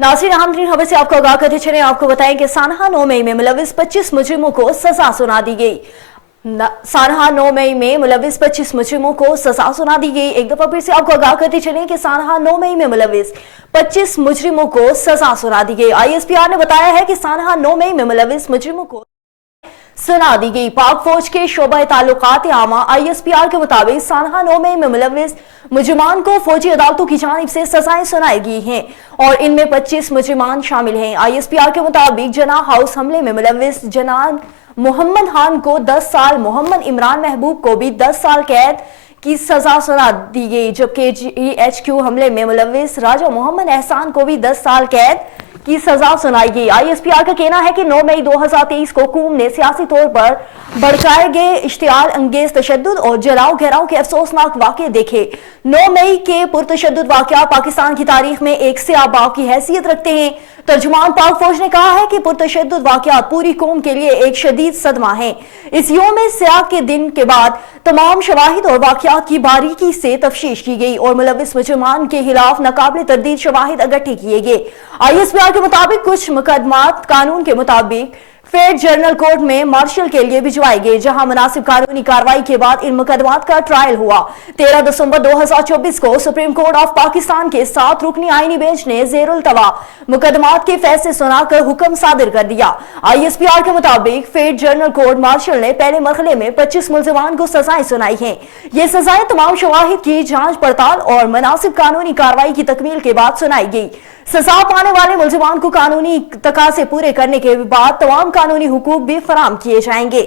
नाज़रीन, अहम तरीन खबर से आपको आगाह करते चले। आपको बताएं कि सानहा 9 मई में मुलविस 25 मुजरिमों को सजा सुना दी गई। सानहा 9 मई में मुलविस 25 मुजरिमों को सजा सुना दी गई। एक दफा फिर से आपको आगाह करते चले कि सानहा 9 मई में मुलविस 25 मुजरिमों को सजा सुना दी गई। ISPR ने बताया है कि सानहा 9 मई में मुलविस मुजरिमों को सुना दी गई। पाक फौज के शोबा ताल्लुकात आमा ISPR के मुताबिक सानहा 9 मई में मुलविस मुजरिमान को फौजी अदालतों की जानिब से सजाएं सुनाई गई हैं और इनमें 25 मुजरिमान शामिल हैं। ISPR के मुताबिक जना हाउस हमले में मुलविस जनान मोहम्मद खान को 10 साल, मोहम्मद इमरान महबूब को भी 10 साल कैद की सजा सुना दी गई, जबकि GHQ हमले में मुलविस राजा मोहम्मद एहसान को भी 10 साल कैद की सजा सुनाई गई। ISPR का कहना है कि 9 मई 2023 को कौम ने सियासी तौर पर भड़काए गए इश्तियाल अंगेज तशद्दुद और जलाओ घेराव के अफसोसनाक वाक़े देखे। 9 मई के पुरतशद्दुद वाक़यात पाकिस्तान की तारीख में एक स्याह बाब की हैसियत रखते हैं। तर्जुमान पाक फौज ने कहा है कि पुरतशद्दुद वाक़यात पूरी कौम के लिए एक शदीद सदमा है। इस यौम स्याह के दिन के बाद तमाम शवाहिद और वाक़यात की बारीकी से तफ्तीश की गई और मुलविस मुजरिमान के खिलाफ नाकाबिल तरदीद शवाहिद इकट्ठे किए गए। ISPR के मुताबिक कुछ मुकदमात कानून के मुताबिक फेड जर्नल कोर्ट में मार्शल के लिए भिजवाए गए, जहां मुनासिब कानूनी कार्रवाई के बाद इन मुकदमात का ट्रायल हुआ। 13 दिसंबर 2024 को सुप्रीम कोर्ट ऑफ पाकिस्तान के 7 रुकनी आईनी बेंच ने जेरुल तवा मुकदमात के फैसले सुनाकर हुक्म सादिर कर दिया। ISPR के मुताबिक फेड जर्नल कोर्ट मार्शल ने पहले मरहले में 25 मुल्जिमान को सजाएं सुनाई हैं। ये सजाएं तमाम शवाहिद की जांच पड़ताल और मुनासिब कानूनी कार्रवाई की तकमील के बाद सुनाई गई। सजा पाने वाले मुल्जिमान को कानूनी तकाज़े पूरे करने के बाद तमाम कानूनी हुकूक भी फराहम किए जाएंगे।